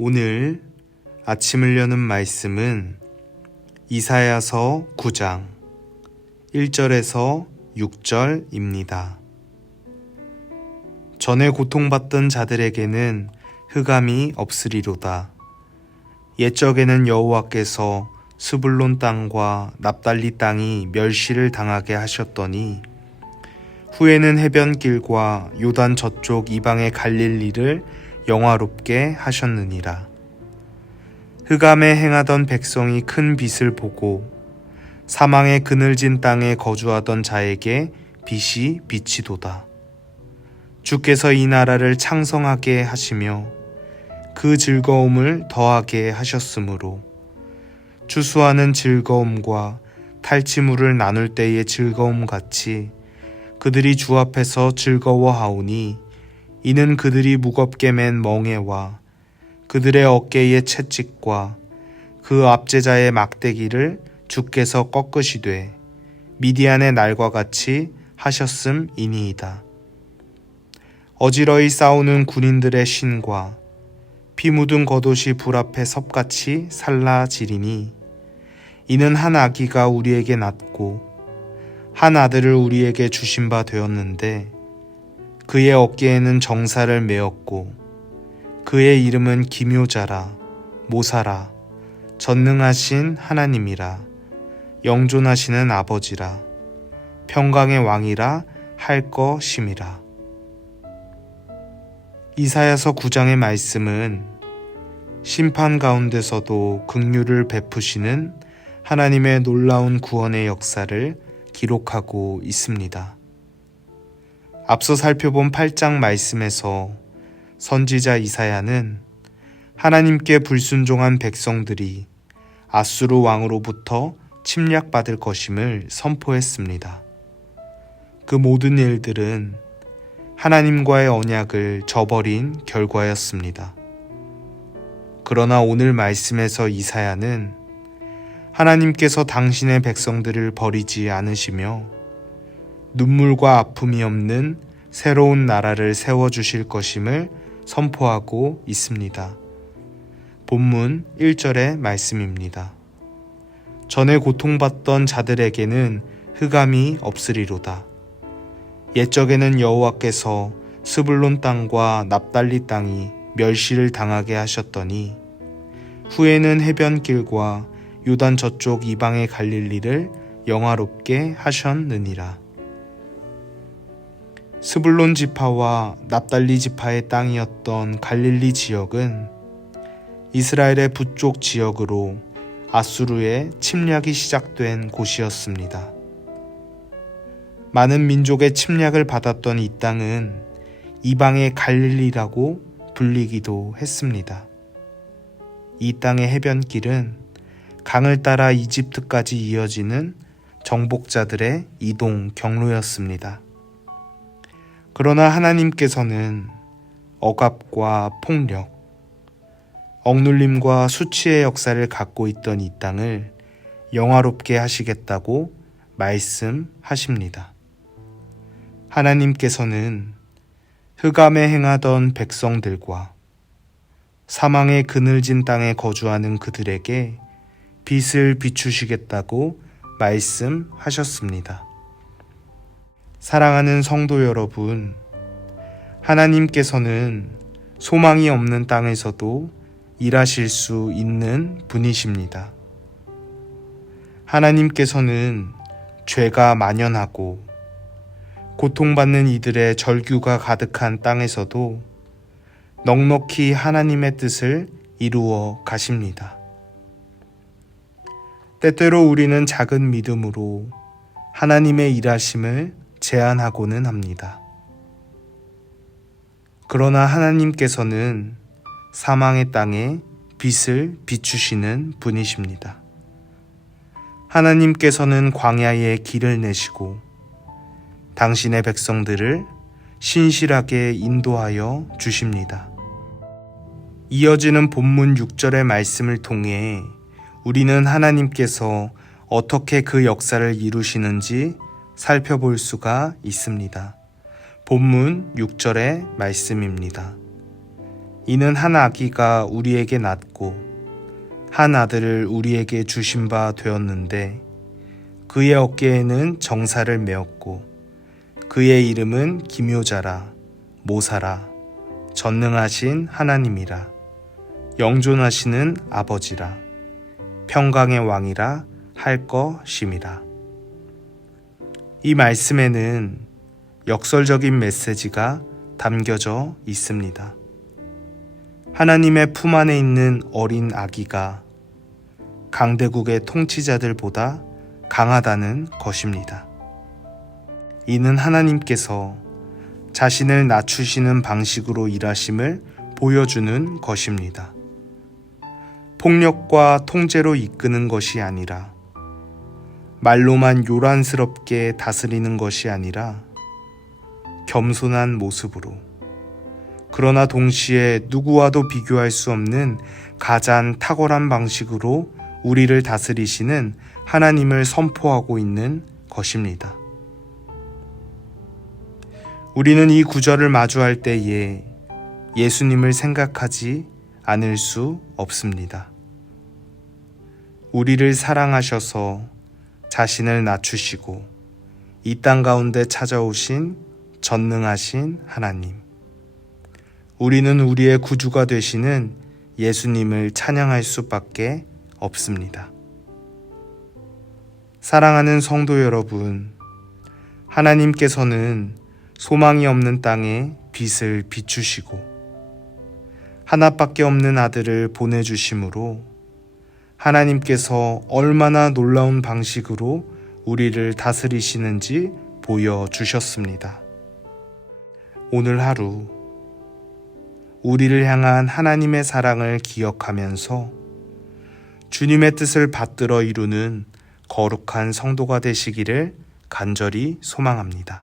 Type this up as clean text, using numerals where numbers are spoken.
오늘 아침을 여는 말씀은 이사야서 9장 1절에서 6절입니다. 전에 고통받던 자들에게는 흑암이 없으리로다. 옛적에는 여호와께서 스불론 땅과 납달리 땅이 멸시를 당하게 하셨더니 후에는 해변길과 요단 저쪽 이방의 갈릴리를 영화롭게 하셨느니라. 흑암에 행하던 백성이 큰 빛을 보고 사망의 그늘진 땅에 거주하던 자에게 빛이 비치도다. 주께서 이 나라를 창성하게 하시며 그 즐거움을 더하게 하셨으므로 추수하는 즐거움과 탈취물을 나눌 때의 즐거움 같이 그들이 주 앞에서 즐거워하오니 이는 그들이 무겁게 맨 멍에와 그들의 어깨의 채찍과 그 압제자의 막대기를 주께서 꺾으시되 미디안의 날과 같이 하셨음이니이다. 어지러이 싸우는 군인들의 신과 피 묻은 겉옷이 불 앞에 섭같이 살라지리니 이는 한 아기가 우리에게 낳고 한 아들을 우리에게 주신 바 되었는데 그의 어깨에는 정사를 메었고 그의 이름은 기묘자라 모사라 전능하신 하나님이라 영존하시는 아버지라 평강의 왕이라 할 것임이라. 이사야서 9장의 말씀은 심판 가운데서도 긍휼을 베푸시는 하나님의 놀라운 구원의 역사를 기록하고 있습니다. 앞서 살펴본 8장 말씀에서 선지자 이사야는 하나님께 불순종한 백성들이 아수르 왕으로부터 침략받을 것임을 선포했습니다. 그 모든 일들은 하나님과의 언약을 저버린 결과였습니다. 그러나 오늘 말씀에서 이사야는 하나님께서 당신의 백성들을 버리지 않으시며 눈물과 아픔이 없는 새로운 나라를 세워주실 것임을 선포하고 있습니다. 본문 1절의 말씀입니다. 전에 고통받던 자들에게는 흑암이 없으리로다. 옛적에는 여호와께서 스불론 땅과 납달리 땅이 멸시를 당하게 하셨더니 후에는 해변길과 요단 저쪽 이방의 갈릴리를 영화롭게 하셨느니라. 스불론 지파와 납달리 지파의 땅이었던 갈릴리 지역은 이스라엘의 북쪽 지역으로 아수르의 침략이 시작된 곳이었습니다. 많은 민족의 침략을 받았던 이 땅은 이방의 갈릴리라고 불리기도 했습니다. 이 땅의 해변길은 강을 따라 이집트까지 이어지는 정복자들의 이동 경로였습니다. 그러나 하나님께서는 억압과 폭력, 억눌림과 수치의 역사를 갖고 있던 이 땅을 영화롭게 하시겠다고 말씀하십니다. 하나님께서는 흑암에 행하던 백성들과 사망의 그늘진 땅에 거주하는 그들에게 빛을 비추시겠다고 말씀하셨습니다. 사랑하는 성도 여러분, 하나님께서는 소망이 없는 땅에서도 일하실 수 있는 분이십니다. 하나님께서는 죄가 만연하고 고통받는 이들의 절규가 가득한 땅에서도 넉넉히 하나님의 뜻을 이루어 가십니다. 때때로 우리는 작은 믿음으로 하나님의 일하심을 제한하고는 합니다. 그러나 하나님께서는 사망의 땅에 빛을 비추시는 분이십니다. 하나님께서는 광야에 길을 내시고 당신의 백성들을 신실하게 인도하여 주십니다. 이어지는 본문 6절의 말씀을 통해 우리는 하나님께서 어떻게 그 역사를 이루시는지 살펴볼 수가 있습니다. 본문 6절의 말씀입니다. 이는 한 아기가 우리에게 낳고 한 아들을 우리에게 주신 바 되었는데 그의 어깨에는 정사를 메었고 그의 이름은 기묘자라 모사라 전능하신 하나님이라 영존하시는 아버지라 평강의 왕이라 할 것임이라. 이 말씀에는 역설적인 메시지가 담겨져 있습니다. 하나님의 품 안에 있는 어린 아기가 강대국의 통치자들보다 강하다는 것입니다. 이는 하나님께서 자신을 낮추시는 방식으로 일하심을 보여주는 것입니다. 폭력과 통제로 이끄는 것이 아니라 말로만 요란스럽게 다스리는 것이 아니라 겸손한 모습으로, 그러나 동시에 누구와도 비교할 수 없는 가장 탁월한 방식으로 우리를 다스리시는 하나님을 선포하고 있는 것입니다. 우리는 이 구절을 마주할 때에 예수님을 생각하지 않을 수 없습니다. 우리를 사랑하셔서 자신을 낮추시고 이 땅 가운데 찾아오신 전능하신 하나님. 우리는 우리의 구주가 되시는 예수님을 찬양할 수밖에 없습니다. 사랑하는 성도 여러분, 하나님께서는 소망이 없는 땅에 빛을 비추시고 하나밖에 없는 아들을 보내주심으로 하나님께서 얼마나 놀라운 방식으로 우리를 다스리시는지 보여주셨습니다. 오늘 하루 우리를 향한 하나님의 사랑을 기억하면서 주님의 뜻을 받들어 이루는 거룩한 성도가 되시기를 간절히 소망합니다.